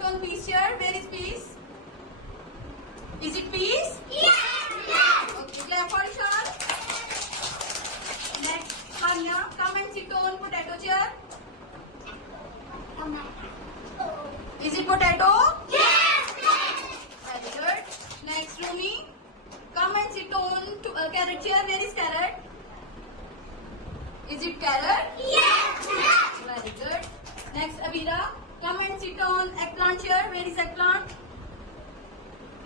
it on peas here? Where is peas? Is it peas? Yes. Okay, clap for Ishan. Next, Hanya, come and sit on potato chair. Is it potato? Yes. Very good. Next, Rumi, come and sit on carrot chair. Where is carrot? Is it carrot? Yes. Very good. Next, Abira, come and sit on eggplant chair. Where is eggplant?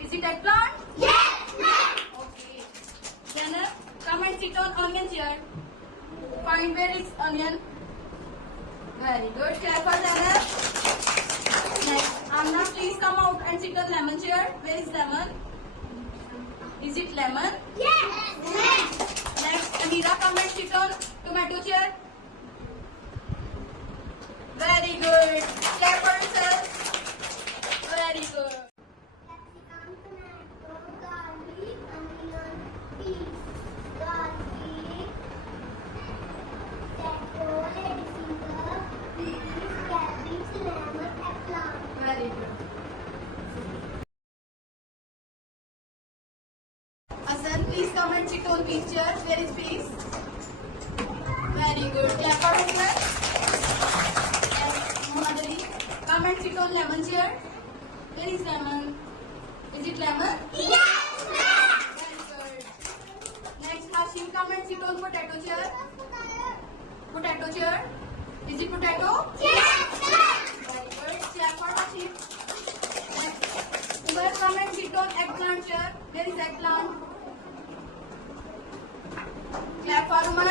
Is it eggplant? Yes. Okay. Zainab, come and sit on onion chair. Find where is onion. Very good. Clap for Zainab. Next, Amna, please come out and sit on lemon chair. Where is lemon? Is it lemon? Yes. Next, Amira, come and sit on tomato chair. Very good. Clap for yourself. Very good. Capsicum, tomato, garlic, onion, peas, garlic, potato, ladyfinger, peas, cabbage, lemon, eggplant. Very good. Hasan, please come and sit on peas chair. Where is peas? Very good. Clap for yourself. Muhammad Ali, come and sit on lemon chair. Where is lemon? Is it lemon? Yes. Very good. Next, Hashim, come and sit on potato chair. Potato chair. Is it potato? Yes. Very good. Clap for Hashim. Next, Umar, come and sit on eggplant chair. Where is eggplant? Clap for Umar.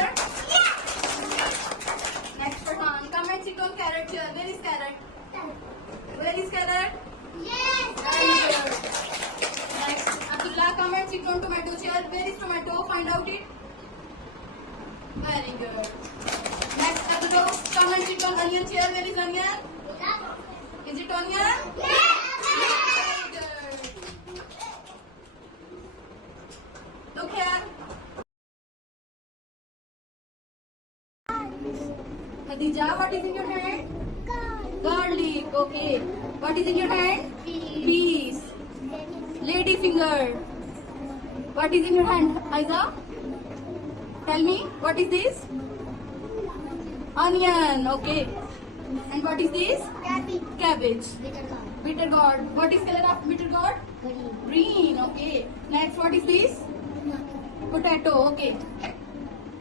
Next, Farhan, come and sit on carrot chair. Where is carrot? Where is carrot? Yes. Very good. Next, Abdullah, come and sit on tomato chair. Where is tomato? Find out it. Very good. Next, Abdullah, come and sit on onion chair. Where is onion? Is it onion? Very good. Look here. Khadija, what is in your hand? Garlic. Okay. What is in your hand? Peas. Lady finger. What is in your hand, Aiza? Tell me, what is this? Onion. Okay. And what is this? Cabbage. Bitter gourd. What is color of bitter gourd? Green. Okay. Next, what is this? Potato. Okay.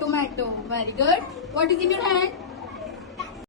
Tomato. Very good. What is in your hand?